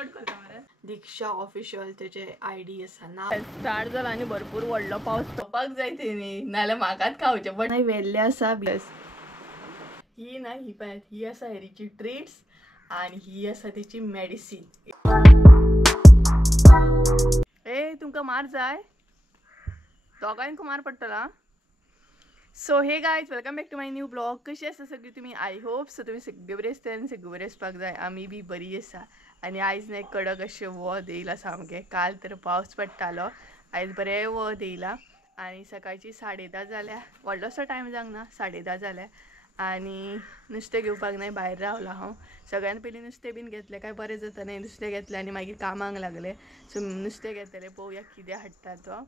Cut करता मरे दीक्षा official त्याचे आयडी असा ना स्टार्ट जाला आणि भरपूर व्हडलो पाऊस पडपाक जाय तेनी नाल्यार म्हाकाच खावचे पण नाही वेल्ले आसा बिस ही ना ही पळय ही आसा हेरीची ट्रीट्स आणि ही आसा त्याची मेडिसिन ए तुमका मार जाय दोगांक मार पडटला so hey guys welcome back to my new blog कशी आसा सगळी तुम्ही आय होप सो तुम्ही सगळे बरे आसता आनी सगळे बरे आसपाक जाय आमी बी बरी आसा आनी आयज न्हय कडक अशें वत येयला सामकें काल तर पावस पडटालो आयज बरें वत येयला आनी सकाळची 10:30 जाल्या व्हडलोसो टायम जावंक ना 10:30 जाल्या आनी नुस्तें घेवपाक न्हय भायर रावला हांव सगळ्यान पयलीं नुस्तें बीन घेतलें काय बरें जाता न्हय नुस्तें घेतलें आनी मागीर कामाक लागलें सो नुस्तें घेतलें पळोवया कितें हाडटा तो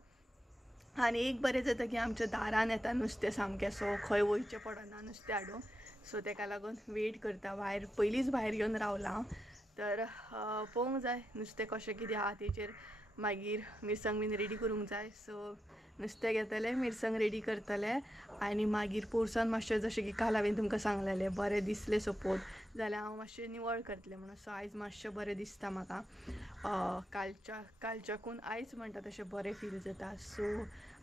आनी एक बरें जाता की आमच्या दारान येता नुस्तें सामकें सो खंय वयचें पडना नुस्तें हाडूंक सो तेका लागून वेट करता भायर पयलींच भायर घेवन रावला हांव तर पळोवंक जाय नुस्तें कशें कितें आहा तेचेर मागीर मिरसांग बीन रेडी करूंक जाय सो नुस्तें घेतलें मिरसांग रेडी करतलें आनी मागीर पोरसांत मातशें जशें की काल हांवें तुमकां सांगलेलें बरें दिसलें सपोज जाल्यार हांव मातशें निवळ करतलें म्हणून सो आयज मातशें बरें दिसता म्हाका कालच्याकून आयज म्हणटा तशें बरें फील जाता सो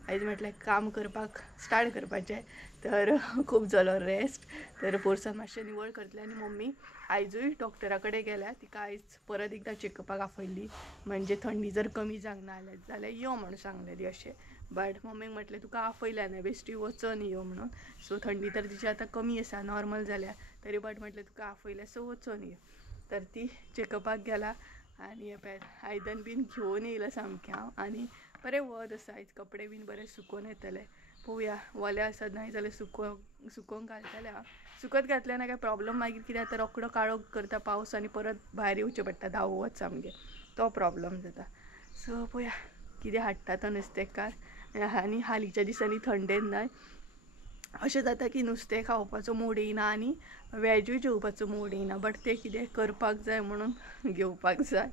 आयज म्हटल्यार काम करपाक स्टार्ट करपाचें तर खूब जालो रेस्ट तर पोरसांत मातशें निवळ करतलें आनी मम्मी आयजूय डॉक्टरा कडेन गेल्या तिका आयज परत एकदां चॅकअपाक आपयल्ली म्हणजे थंडी जर कमी जावंक ना जाल्यार यो म्हणून सांगलेली अशें बट मम्मीक म्हटलें तुका आपयल्या न्हय बेश्टी वचून यो म्हणून सो थंडी तर तिची आतां कमी आसा नॉर्मल जाल्या तरी बट म्हटलें तुका आपयल्या सो वचून यो तर ती चॅकअपाक गेला आनी हे पळय आयदन बीन घेवन येयला सामकें हांव आनी बरें वत आसा आयज कपडे बीन बरें सुकोवन येतले पळोवया वले आसा न्हय जाल्यार सुकोवंक घालतलें हांव सुकत घातलें ना काय प्रॉब्लम मागीर कितें जाता रोखडो काळोख करता पावस आनी परत भायर येवचें पडटा धांवत सामकें तो प्रॉब्लम जाता सो पळोवया कितें हाडटा तो नुस्तेकार आनी हालींच्या दिसांनी थंडेन न्हय अशें जाता की नुस्तें खावपाचो मूड येयना आनी वॅजूय जेवपाचो मूड येयना बट तें कितें करपाक जाय म्हणून घेवपाक जाय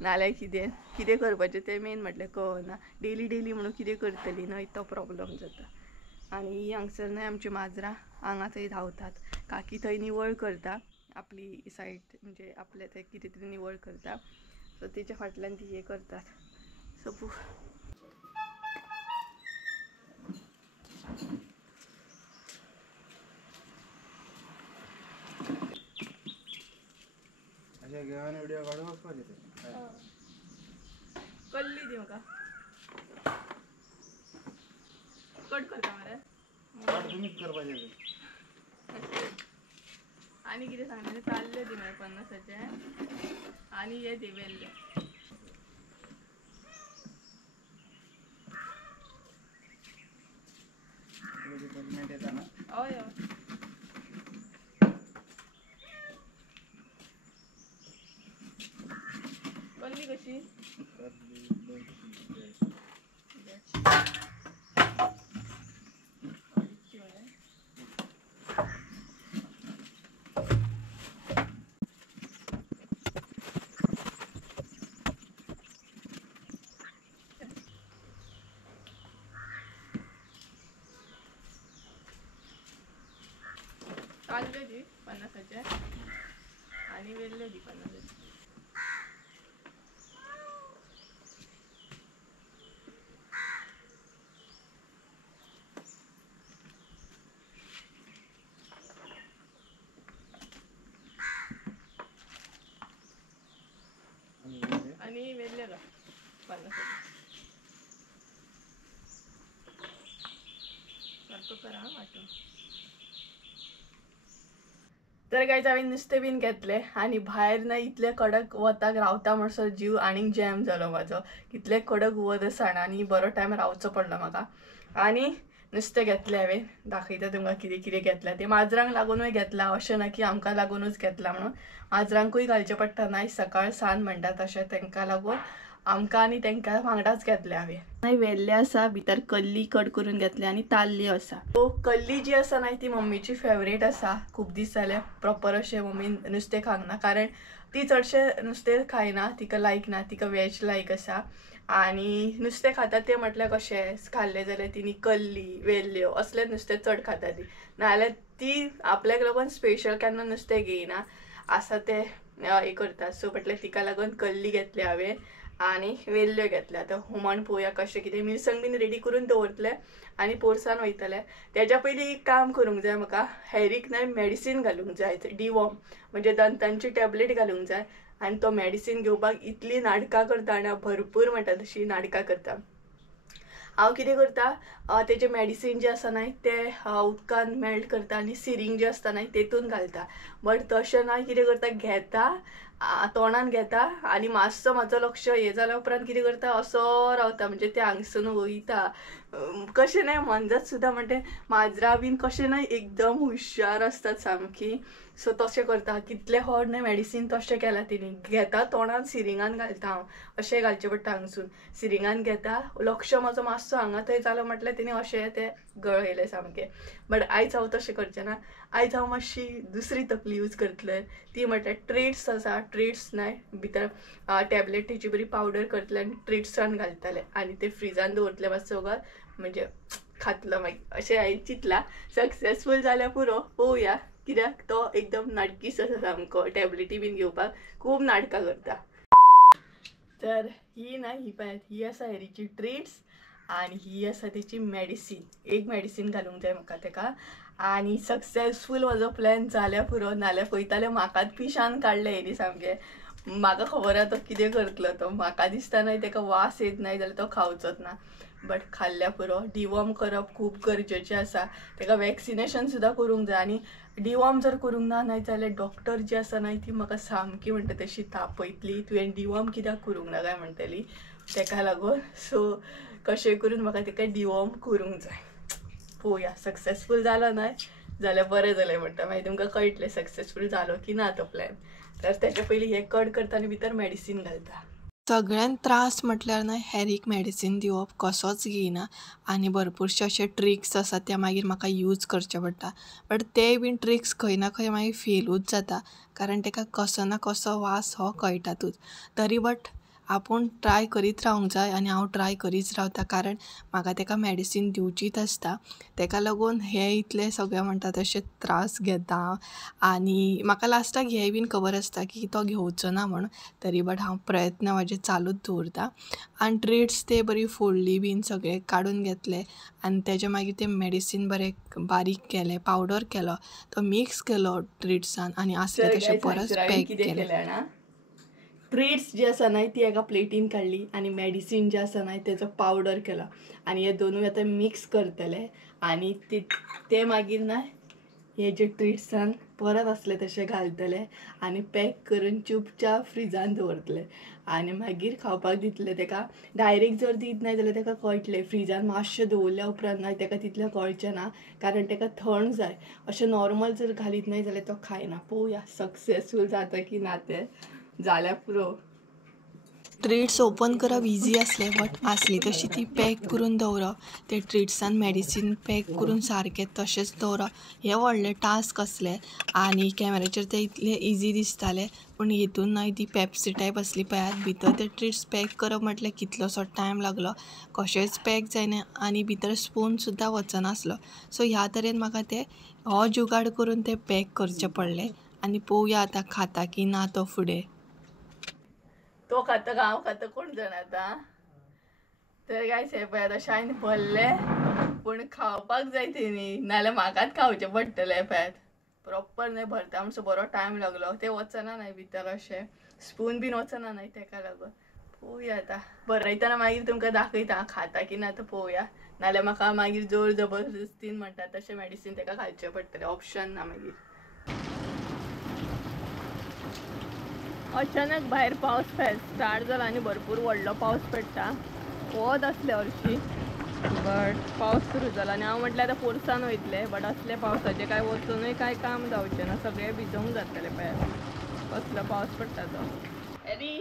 नाल्यार कितें करपाचें तें मेन म्हटल्यार कळना डेली म्हणून कितें करतली न्हय तो प्रॉब्लम जाता आनी हांगसर न्हय आमची माजरां हांगा थंय धांवतात काकी थंय निवळ करता आपली सायड म्हणजे आपलें थंय कितें तरी निवळ करता सो तेच्या फाटल्यान ती हें करतात सो व्हिडिओ काढून कल्ली दी म्हाका कट करता मरे तुम्हीच करपाचें आनी कितें सांगलें ताल्ले दी मरे 50चे आनी हे दी वेल्ले हय हय कल्ली कशी ताल्ले दी 50चे आनी वेल्ले दी 50चे आणि वेल्ले का 50चे सारखं करा वाटून तर गायज हांवें नुस्तें बीन घेतलें आनी भायर ना इतलें कडक वताक रावता म्हणसर जीव आनीक जॅम जालो म्हाजो कितलें कडक वत आसा आनी बरो टायम रावचो पडलो म्हाका आनी नुस्तें घेतलें हांवें दाखयता तुमकां कितें कितें घेतलें तें माजरांक लागूनूय घेतलां अशें ना की आमकां लागूनूच घेतलां म्हणून माजरांकूय घालचें पडटा नाय सकाळ सांज म्हणटा तशें तांकां लागून आमकां आनी तांकां वांगडाच घेतलें हांवें नाय वेल्ले आसा भितर कल्ली कट करून घेतले आनी ताल्ली आसा सो कल्ली जी आसा नाय ती मम्मीची फेवरेट आसा खूब दीस जाले प्रॉपर अशें मम्मीन नुस्तें खावंक ना कारण ती चडशें नुस्तें खायना तिका लायक ना तिका वेज लायक आसा आनी नुस्तें खाता तें म्हटल्यार कशें खाल्लें जाल्यार तिणी कल्ली वेल्ल्यो असलें नुस्तें चड खाता ती नाजाल्यार ती आपल्याक लागून स्पेशल केन्ना नुस्तें घेयना आसा तें हे करता. सो म्हटल्यार तिका लागून कल्ली घेतले हांवें आनी वेल्ल्यो घेतल्या. आतां हुमण पळोवया कशें कितें. मिरसांग बीन रेडी करून दवरतले आनी पोरसान वयतले. तेज्या पयलीं एक काम करूंक जाय म्हाका. हेरीक न्हय मेडिसीन घालूंक जाय. डिवॉर्म म्हणजे दंतांची टॅबलेट घालूंक जाय आनी तो मेडिसीन घेवपाक इतली नाटकां करता आनी भरपूर म्हणटा तशी नाटकां करता. हांव कितें करता तेजें मेडिसीन जें आसा न्हय तें उदकान मेल्ट करता आनी सिरींग जें आसता न्हय तेतून घालता. बट तशें ना, कितें करता घेता तोंडान घेता आनी मातसो म्हाजो लक्ष हे जाल्या उपरांत कितें करता असो रावता म्हणजे तें हांगसून वयता. कशें न्हय मनजात सुद्दां म्हणटा माजरां बीन कशें न्हय एकदम हुशार आसतात सामकी. सो तशें करता. कितले फावट न्हय मेडिसीन तशें केलां तेणी. घेता तोंडान सिरिंगान घालता हांव. अशें घालचें पडटा हांगसून. सिरिंगान घेता लक्ष म्हाजो मातसो हांगा थंय जालो म्हटल्यार तेणी अशें तें गळयलें सामकें. बट आयज हांव तशें करचें ना. आयज हांव मातशी दुसरी तकली यूज करतलें. ती म्हटल्यार ट्रेट्स आसा. ट्रेट्स न्हय भितर टॅबलेटीची बरी पावडर करतले आनी ट्रेट्सान घालतले आनी ते फ्रिजान दवरतले मातसो वगत म्हणजे खातलो मागीर अशें हांवें चिंतलां. सक्सेसफूल जाल्यार पुरो पळोवया. कित्याक तो एकदम नाटकीस आसा सामको. टॅबलेटी बीन घेवपाक खूब नाटकां करता. तर ही ना ही पळयात ही आसा हेरीची ट्रीट्स आनी ही आसा तेची मेडिसीन. एक मेडिसीन घालूंक जाय म्हाका तेका आनी सक्सेसफूल म्हजो प्लॅन जाल्यार पुरो. नाल्यार पळयताले म्हाकाच पिशान काडले हेणी सामकें. म्हाका खबर आसा तो कितें करतलो तो. म्हाका दिसता न्हय तेका वास येत नाय जाल्यार तो खावचोच ना. बट खाल्ल्या पुरो. डिवॉर्म करप खूब गरजेचें आसा. तेका वॅक्सिनेशन सुद्दां करूंक जाय आनी डिवॉर्म जर करूंक ना न्हय जाल्यार डॉक्टर जी आसा न्हय ती म्हाका सामकी म्हणटा तशी तापयतली. तुवें डिवॉर्म कित्याक करूंक ना काय म्हणटली तेका लागून. सो कशें करून म्हाका तेका डिवॉर्म करूंक जाय. पळोवया सक्सेसफूल जालो न्हय जाल्यार बरें जालें म्हणटा. मागीर तुमकां कळटलें सक्सेसफूल जालो की ना तो प्लॅन. तर तेच्या पयलीं हें कट करता आनी भितर मेडिसीन घालता. सगळ्यान त्रास म्हटल्यार न्हय हेरीक मेडिसीन दिवप कसोच घेयना आनी भरपूरशे अशे ट्रिक्स आसा ते मागीर म्हाका यूज करचे पडटा. बट ते बीन ट्रिक्स खंय ना खंय मागीर फेलूच जाता कारण तेका कसो ना कसो वास हो कळटातूच. तरी बट आपूण ट्राय करीत रावंक जाय आनी हांव ट्राय करीत रावता कारण म्हाका तेका मेडिसीन दिवचीच आसता. तेका लागून हे इतले सगळे म्हणटा तशे त्रास घेता आनी म्हाका लास्टाक हे बीन खबर आसता की तो घेवचो ना म्हणून. तरी बट हांव प्रयत्न म्हाजे चालूच दवरता आनी ट्रीट्स ते बरी फोडली बीन सगळे काडून घेतले आनी तेजे मागीर ते मेडिसीन बरें बारीक केले पावडर केलो तो मिक्स केलो ट्रीट्सान आनी असले तशे परत पॅक केले. ट्रीट्स जी आसा न्हय ती एका प्लेटीन काडली आनी मेडिसीन जे आसा न्हय तेजो पावडर केलो आनी हे दोनूय आतां मिक्स करतले आनी ते मागीर न्हय हे जे ट्रीट्सान परत असले तशे घालतले आनी पॅक करून चुपचाप फ्रिजान दवरतले आनी मागीर खावपाक दितले तेका. डायरेक्ट जर दीत नाय जाल्यार तेका कळटलें. फ्रिजान मातशें दवरल्या उपरांत न्हय तेका तितलें कळचें ना कारण तेका थंड जाय. अशें नॉर्मल जर घालीत नाय जाल्यार तो खायना. पळोवया सक्सेसफूल जाता की ना तें. जाल्यार पुरो. ट्रीट्स ओपन करप इजी आसलें बट आसली तशी ती पॅक करून दवरप. ते ट्रीट्सान मेडिसीन पॅक करून सारकें तशेंच दवरप हे व्हडले टास्क आसले आनी कॅमेराचेर ते इतले इजी दिसताले पूण हितून न्हय ती पेप्सी टायप आसली पळयात भितर ते ट्रीट्स पॅक करप म्हटल्यार कितलोसो टायम लागलो. कशेंच पॅक जायना आनी भितर स्पून सुद्दां वचनासलो. सो ह्या तरेन म्हाका ते हो जुगाड करून ते पॅक करचे पडले आनी पळोवया आतां खाता की ना तो फुडें. तो खाता का हांव खाता कोण जाणा. तर गायस हे पळय आतां शायन भरले पूण खावपाक जाय तेणी नाल्यार म्हाकाच खावचें पडटलें. पळयात प्रॉपर न्हय भरता म्हणसो बरो टायम लागलो. ते वचना न्हय भितर अशें स्पून बीन वचना न्हय तेका लागून. पळोवया आतां भरयतना मागीर तुमकां दाखयता खाता की ना तो पळोवया. नाल्यार म्हाका मागीर जोर जबरदस्तीन म्हणटा तशें मेडिसीन तेका घालचें पडटलें. ऑप्शन ना मागीर. अचानक भायर पावस स्टार्ट जाला आनी भरपूर व्हडलो पावस पडटा. वत आसले हरशीं बट पावस सुरू जाला आनी हांव म्हटल्यार आतां पोरसान वयतलें बट असले पावसाचें काय वचूनय काय काम जावचें ना. सगळें भिजोंक जातलें पळयात कसलो पावस पडटा तो. हेरी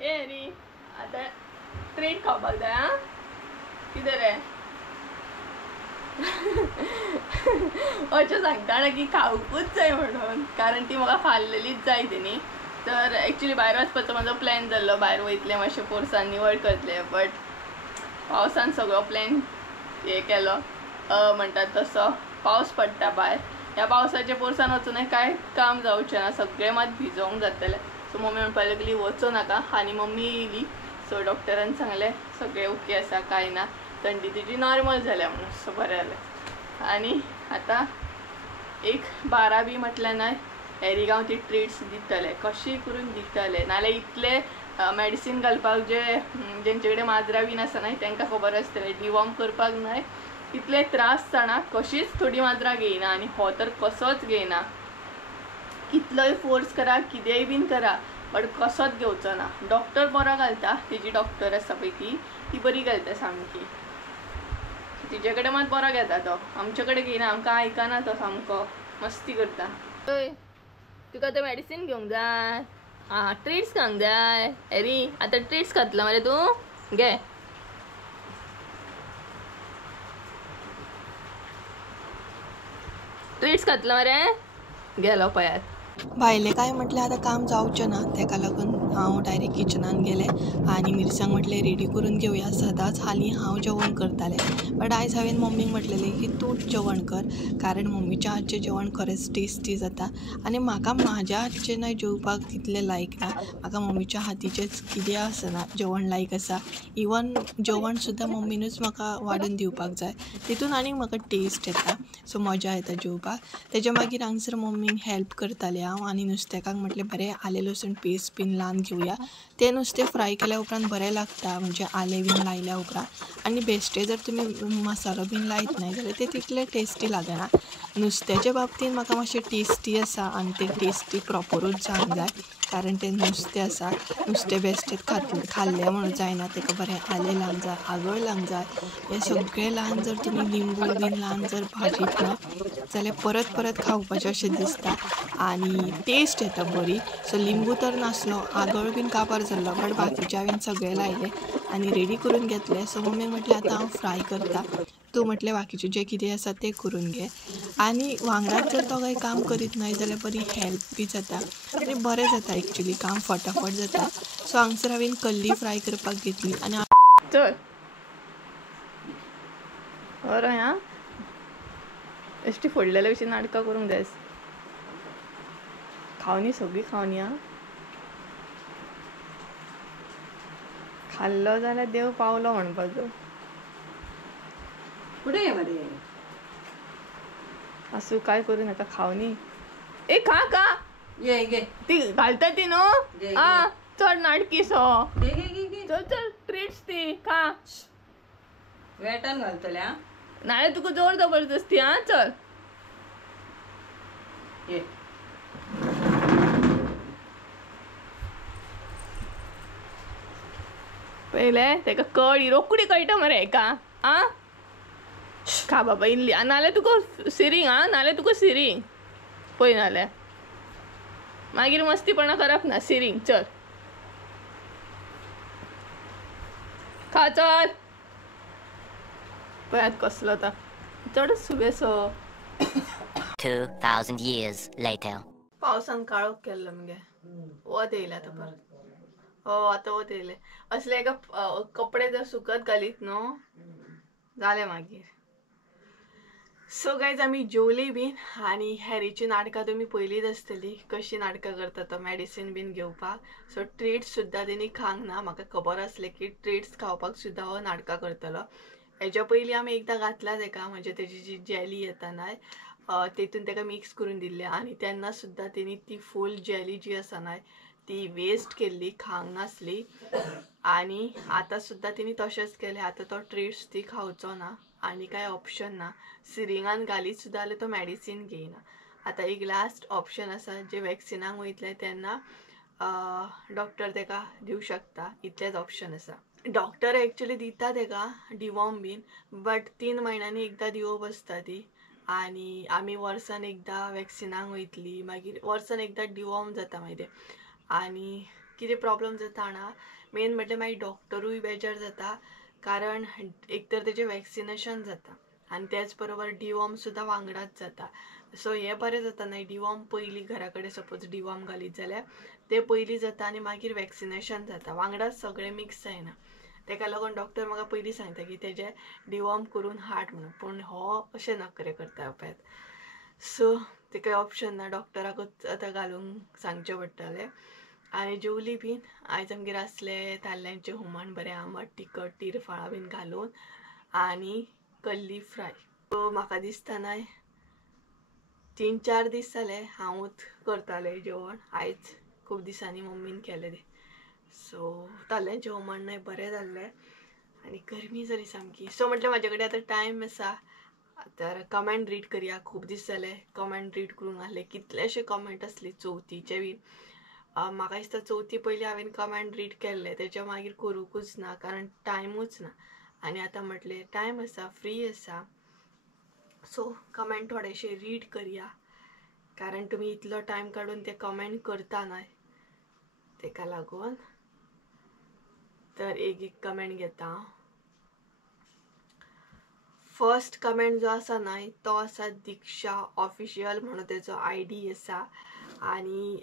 ए हेरी आतां ट्रीट खावपाक जाय आं. कितें रे अशें सांगता ना की खावपूच जाय म्हणून कारण ती म्हाका खाल्लेलीच जाय तेणी. तर एक्चुली भायर वचपाचो म्हाजो प्लॅन जाल्लो. भायर वयतलें मातशें पोरसान निवळ करतलें बट पावसान सगळो प्लॅन हे केलो. म्हणटात तसो पावस पडटा भायर. ह्या पावसाच्या पोरसान वचून काय काम जावचें ना. सगळें मात भिजोंक जातलें. सो मम्मी म्हणपाक लागली वचो नाका आनी मम्मी येयली. सो डॉक्टरान सांगलें सगळें ओके आसा कांय ना, थंडी तुजी नॉर्मल जाल्या म्हणून. सो बरें जालें. आनी आतां एक 12 बी म्हटल्यार ना एरिगांव ती ट्रिट्स दितले, कशी करून दितले, नाल्यार इतले मेडिसीन घालपाक जेंचे कडेन माजरां बीन आसा न्हय तांकां खबर आसतलें डिवॉर्म करपाक न्हय इतले त्रास जाणा. कशीच थोडी माजरां घेयना आनी हो तर कसोच घेयना. कितलोय फोर्स करा कितेंय बीन करा बट कसोच घेवचो ना. डॉक्टर बरो घालता, तेजी डॉक्टर आसा पळय ती बरी घालता सामकी. तिचे कडेन मात बरो घेता तो, आमचे कडेन घेयना, आमकां आयकना तो सामको मस्ती करता. तुका आतां मेडिसीन घेवंक जाय? ट्रिट्स खावंक जाय? एरी आतां ट्रिट्स खातलो मरे तूं? घे. ट्रिट्स खातलो मरे? गेलो पळयात. भायले काय म्हटलें आतां काम जावचें ना, ताका लागून हांव डायरेक्ट किचनान गेलें आनी मिरसांग म्हटलें रेडी करून घेवया. सदांच हालीं हांव जेवण करतालें बट आयज हांवें मम्मीक म्हटलेलें की तूंच जेवण कर, कारण मम्मीच्या हातचें जेवण खरेंच टेस्टी जाता. आनी म्हाका म्हाज्या हातचें न्हय जेवपाक तितलें लायक ना, म्हाका मम्मीच्या हातीचेंच कितें आसना जेवण लायक आसा. इवन जेवण सुद्दां मम्मीनूच म्हाका वाडून दिवपाक जाय, तितून आनीक म्हाका टेस्ट येता. सो मजा येता जेवपाक. तेज्या मागीर हांगसर मम्मीक हेल्प करतालें हांव आनी नुस्तेकाक म्हटलें बरें आलें लसूण पेस्ट बीन लावन घेवया. तें नुस्तें फ्राय केल्या उपरांत बरें लागता, म्हणजे आलें बीन लायल्या उपरांत. आनी बेश्टें जर तुमी मसालो बीन लायत न्हय जाल्यार तें तितलें टेस्टी लागना. नुस्त्याच्या बाबतींत म्हाका मातशें टेस्टी आसा आनी तें टेस्टी प्रॉपरूच जावंक जाय, कारण तें नुस्तें आसा. नुस्तें बेश्टेंच खाल्लें म्हणून जायना, ताका बरें आलें लावंक जाय, आगळ लावंक जाय. हें सगळें लावन जर तुमी लिंबू बीन लावन जर भाजीत न्हय जाल्यार परत परत खावपाचें अशें दिसता आनी टेस्ट येता बरी. सो लिंबू तर नासलो, आगळ बीन काबार जाल्लो, बट बाकीचें हांवें सगळें लायलें आनी रेडी करून घेतलें. सो मम्मीक म्हटलें आतां हांव फ्राय करता, तूं म्हटलें बाकीचें जें कितें आसा तें करून घे. आनी वांगडाच जर तो काही काम करीत न्हय जाल्यार बरी हेल्प बी जाता आनी बरें जाता एक्चुली, काम फटाफट जाता. सो हांगसर हांवें कल्ली फ्राय करपाक घेतली आनी चल बरो आं एश्टी फोडलेल्या भशेन नाटकां करूंक जाय. खावनी सगळीं खावनी आं, खाल्लो जाल्यार देव पावलो म्हणपाचो. कुठे मध्ये असू काय करू नका, खावनी. ए खा खा, ये गे ती घालता ती न्हू. चड नाटकी सो. घे घे घे घे चल चल ट्रीट्स ती खा, वेटान घालतल्या नाल्यार तुका जोर जबरदस्ती. चल ये पहिले तेका कळी रोखडी कळटा मरे हेका. खा बाबा इल्ली, नाल्यार तुका सिरींग. नाल्यार तुका सिरींग पळय, नाल्यार मागीर मस्तीपणा करप ना. सिरींग चल खा चल. पळयात कसलो आता चडच सुबेसो. 2,000 years later. पावसान काळोख केल्लो मगे. वत येयलें आतां परत. हो आतां वत येयलें. असले एका कपडे जर सुकत घालीत न्हू जालें मागीर. सो गायज आमी जेवली बीन आनी हॅरीची नाटकां तुमी पयलीच आसतली कशी नाटकां करता तो मेडिसीन बीन घेवपाक. सो ट्रिट्स सुद्दां तेणी खावंक ना. म्हाका खबर आसलें की ट्रिट्स खावपाक सुद्दां हो नाटकां करतलो. हेच्या पयलीं आमी एकदां घातला ताका, म्हणजे तेजी जी जेली येता न्हय तेतून ताका मिक्स करून दिल्लें आनी तेन्ना सुद्दां तेणी ती फूल जेली जी आसा न्हय ती वेस्ट केल्ली, खावंक नासली. आनी आतां सुद्दां तेणी तशेंच केलें. आतां तो ट्रिट्स ती खावचो ना आनी कांय ऑप्शन ना. सिरिंगान घालीत सुद्दां जाल्यार तो मेडिसीन घेयना. आतां एक लास्ट ऑप्शन आसा, जे वॅक्सिनाक वयतले तेन्ना डॉक्टर ताका दिवं शकता. इतलेच ऑप्शन आसा. डॉक्टर एक्चुली दिता ताका डिवॉर्म बीन, बट 3 म्हयन्यांनी एकदां दिवप आसता ती. आनी आमी वर्सान एकदां वॅक्सिनाक वयतली, मागीर वर्सान एकदां डिवॉर्म जाता मागीर तें. आनी कितें प्रॉब्लम जाता जाणा, मेन म्हटल्यार मागीर डॉक्टरूय बेजार जाता, कारण एक तर तेजें वॅक्सिनेशन जाता आनी त्याच बरोबर डिवॉर्म सुद्दां वांगडाच जाता. सो हें बरें जाता न्हय, डिवॉर्म पयलीं घरा कडेन सपोज डिवॉर्म घालीत जाल्यार तें पयलीं जाता आनी मागीर वॅक्सिनेशन जाता, वांगडाच सगळें मिक्स जायना. ताका लागून डॉक्टर म्हाका पयलीं सांगता की तेजें डिवॉर्म करून हाड म्हणून, पूण हो अशें नखरे करता पळयात. सो ताका ऑप्शन ना, डॉक्टराकूच आतां घालूंक सांगचें पडटलें. आनी जेवली बीन. आयज आमगेर आसले ताल्ल्यांचें हुमण बरें आंबट तिखट तिरफळां बीन घालून आनी कल्ली फ्राय. सो म्हाका दिसता 3-4 दीस जाले हांवूच करतालें जेवण. आयज खूब दिसांनी मम्मीन केलें तें. सो ताल्ल्यांचें हुमण बरें जाल्लें आनी गरमी जाली सामकी. सो म्हटलें म्हाजे कडेन आतां टायम आसा तर कमेंट रीड करया. खूब दीस जाले कमेंट रीड करूंक नासले. कितलेशे कमेंट आसले चवथीचे बीन. म्हाका दिसता चवथी पयलीं हांवें कमेंट रीड केल्ले तेच्या मागीर करूंकूच ना कारण टायमूच ना. आनी आतां म्हटलें टायम आसा फ्री आसा सो कमेंट थोडेशे रीड करया कारण तुमी इतलो टायम काडून ते कमेंट करता न्हय तेका लागून. तर एक कमेंट घेता. फर्स्ट कमेंट जो आसा न्हय तो आसा दिक्षा ऑफिशियल म्हणून तेजो ID आसा. आनी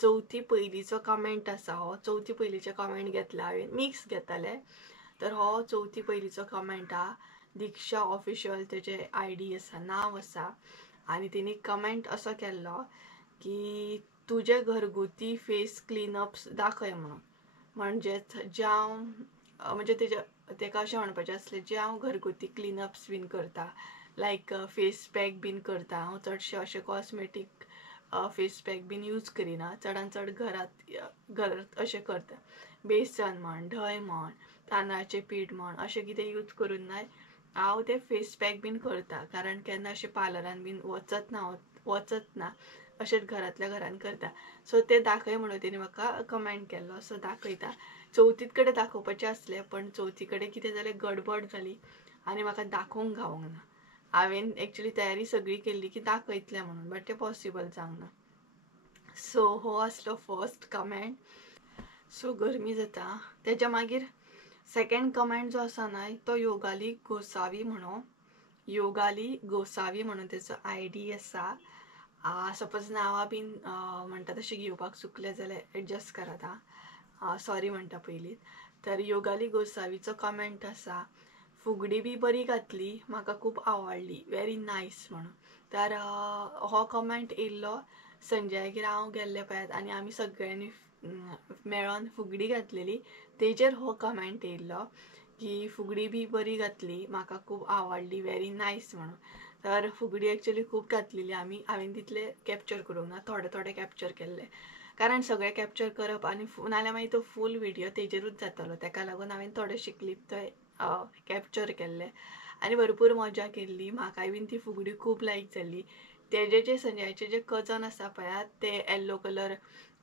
चवथी पयलींचो कमेंट आसा हो. चवथी पयलींचे कमेंट घेतला हांवें मिक्स घेतले तर हो चवथी पयलींचो कमेंट हा. दिक्षा ऑफिशियल तेजे ID आसा नांव आसा. आनी तेणी कमेंट असो केल्लो की तुजे घरगुती फेस क्लीनअप्स दाखय म्हणून. म्हणजेच म्हणजे तेका अशें म्हणपाचें आसलें जे हांव घरगुती क्लीनअप्स बीन करता लायक फेस पॅक बीन करता. हांव चडशे अशे कॉस्मेटीक फेस पॅक बीन यूज करिना. चडान चड घरांत अशें करता. बेसन म्हण धंय म्हण तांदळाचें पीठ म्हण अशें कितें यूज करून न्हय हांव ते फेस पॅक बीन करता कारण केन्ना अशें पार्लरान बीन वचत ना अशेंच घरांतल्या घरान करता. सो ते दाखय म्हणून तेणी म्हाका कमेंट केल्लो. सो दाखयता. चवथीत कडेन दाखोवपाचें आसलें पण चवथी कडेन कितें जालें गडबड जाली आनी म्हाका दाखोवंक गावूंक ना. हांवें एक्चुली तयारी सगळी केल्ली की दाखयतलें म्हणून बट तें पॉसिबल जावंक ना. सो हो आसलो फर्स्ट कमेंट. सो गरमी जाता. तेच्या मागीर सेकंड कमेंट जो आसा न्हय तो योगाली गोसावी म्हणून तेजो ID आसा. सपोज नांवां बीन म्हणटा तशें घेवपाक चुकलें जाल्यार एडजस्ट करात हां. सॉरी म्हणटा पयलींच. तर योगाली गोसावीचो कमेंट आसा फुगडी बी बरी घातली म्हाका खूब आवडली व्हेरी नायस म्हणून. तर हो कमेंट येयल्लो संजयागेर हांव गेल्लें पळयात आनी आमी सगळ्यांनी मेळोन फुगडी घातलेली तेजेर हो कमेंट येयल्लो की फुगडी बी बरी घातली म्हाका खूब आवडली व्हेरी नायस म्हणून. तर फुगडी एक्चुली खूब घातलेली हांवें तितले कॅप्चर करूंक ना. थोडे कॅप्चर केल्ले कारण सगळे कॅप्चर करप आनी नाल्यार मागीर तो फूल व्हिडियो तेजेरूच जातलो. तेका लागून हांवें थोडेशे क्लीप थंय कॅप्चर केल्ले आनी भरपूर मजा केल्ली. म्हाकाय बीन ती फुगडी खूब लायक जाली. तेजे जे संजयाचे जे कजन आसा पळयात ते येल्लो कलर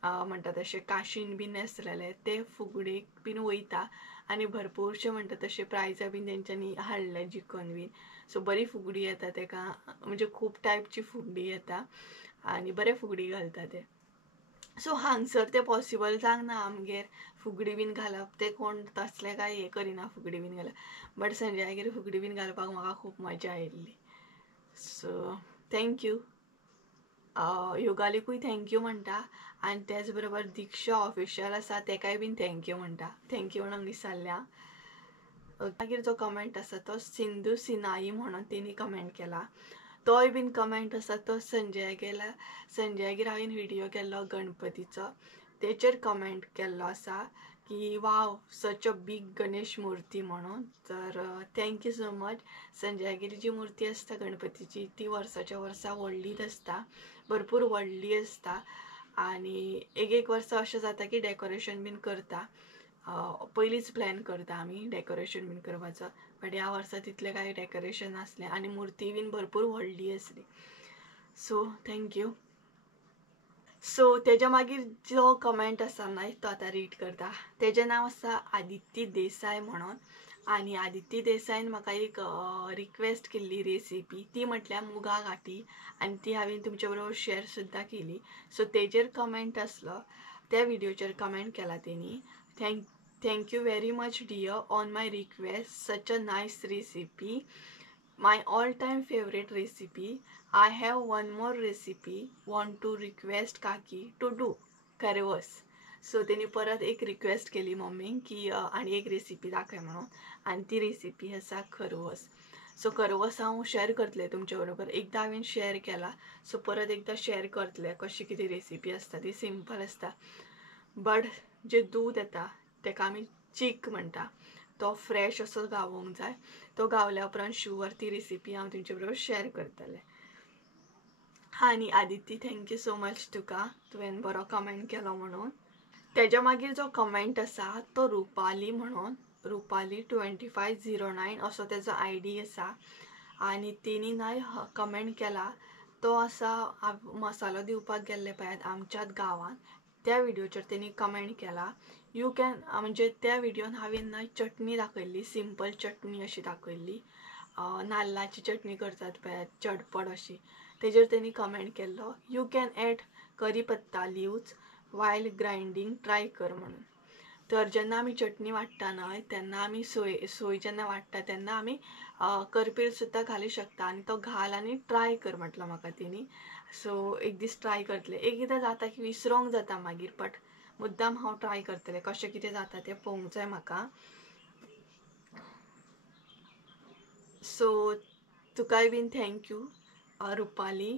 म्हणटा तशें काशीन बीन न्हेसलेले ते फुगडीक बीन वयता आनी भरपूरशे म्हणटा तशें प्रायजां बीन तेंच्यांनी हाडले जिखून बीन. सो बरी फुगडी येता तेका म्हणजे खूब टायपची फुगडी येता आनी बरे फुगडी घालता ते. सो हांगसर ते पॉसिबल जावंक ना आमगेर फुगडी बीन घालप. ते कोण तसले काय हे करिना फुगडी बीन घालप बट संजयागेर फुगडी बीन घालपाक म्हाका खूब मजा येयल्ली. So thank you. योगालीकूय थँक्यू म्हणटा आनी त्याच बरोबर दिक्षा ऑफिशियल आसा तेकाय बीन थँक्यू म्हणटा. थँक्यू म्हणूंक विसरल्या. मागीर जो कमेंट आसा तो सिंधू सिनाई म्हणून तेणी कमेंट केला. तोय बीन कमेंट आसा तो संजयागेर हांवें व्हिडियो केल्लो गणपतीचो तेचेर कमेंट केल्लो आसा की वाव सच अ बीग गणेश मुर्ती म्हणून. तर थँक्यू सो मच. संजयागेरी जी मुर्ती आसता गणपतीची ती वर्साच्या वर्सा व्हडलीच आसता भरपूर व्हडली आसता आनी एक वर्सा अशें जाता की डेकोरेशन बीन करता. पयलींच प्लॅन करता आमी डेकोरेशन बीन करपाचो बट ह्या वर्सा तितलें कांय डेकोरेशन नासलें आनी मुर्ती बीन भरपूर व्हडली आसली. So thank you. सो तेच्या मागीर जो कमेंट आसा न्हय तो आतां रीड करता. तेजें नांव आसा आदित्य देसाय म्हणून आनी आदित्य देसायन म्हाका एक रिक्वेस्ट केल्ली रेसिपी ती म्हटल्यार मुगा गाठी आनी ती हांवें तुमचे बरोबर शेअर सुद्दां केली. सो तेजेर कमेंट आसलो त्या व्हिडियोचेर कमेंट केला तेणी thank you very much dear on my request such a nice recipe my all time favourite recipe I have one more recipe want to request काकी टू डू खरवस. सो तेणी परत एक रिक्वेस्ट केली मम्मीक की आनी एक रेसिपी दाखय म्हणून आनी ती रेसिपी आसा खरवस. सो खरवस हांव शेअर करतलें तुमचे बरोबर. एकदां हांवें शेअर केला सो परत एकदां शेअर करतलें कशी कितें रेसिपी आसता ती सिंपल आसता. बट जे दूध येता तेका आमी चीक म्हणटा तो फ्रेश असो गावोंक जाय. तो गावल्या उपरांत शुअर ती रेसिपी हांव तुमचे बरोबर शेअर करतलें. आनी आदिती थँक्यू सो मच तुका, तुवें बरो कमेंट केलो म्हणून. तेज्या मागीर जो कमेंट आसा तो रुपाली म्हणून, रुपाली 2509 असो तेजो ID आसा. आनी तेणी नाय कमेंट केला तो आसा मसालो दिवपाक गेल्ले पळयात आमच्याच गांवांत, त्या व्हिडिओचेर तेणी कमेंट केला. यू कॅन म्हणजे त्या व्हिडिओन हांवें ना चटणी दाखयल्ली, सिंपल चटणी अशी दाखयल्ली, नाल्लाची चटणी करतात पळयात चडपड अशी. तेजेर तेणी कमेंट केल्लो यू कॅन एड करी पत्ता लिव्ज वायल ग्रायंडींग ट्राय कर म्हणून. तर जेन्ना आमी चटणी वाडटा न्हय तेन्ना आमी सोय जेन्ना वाडटा तेन्ना आमी करपील सुद्दां घालूं शकता. आनी तो घाल आनी ट्राय कर म्हटलो म्हाका तेणी. सो एक दीस ट्राय करतलें. एकदां जाता की विसरोंक जाता मागीर, बट मुद्दाम हांव ट्राय करतलें कशें कितें जाता तें पळोवंक जाय म्हाका. सो तुकाय बीन थँक्यू रुपाली.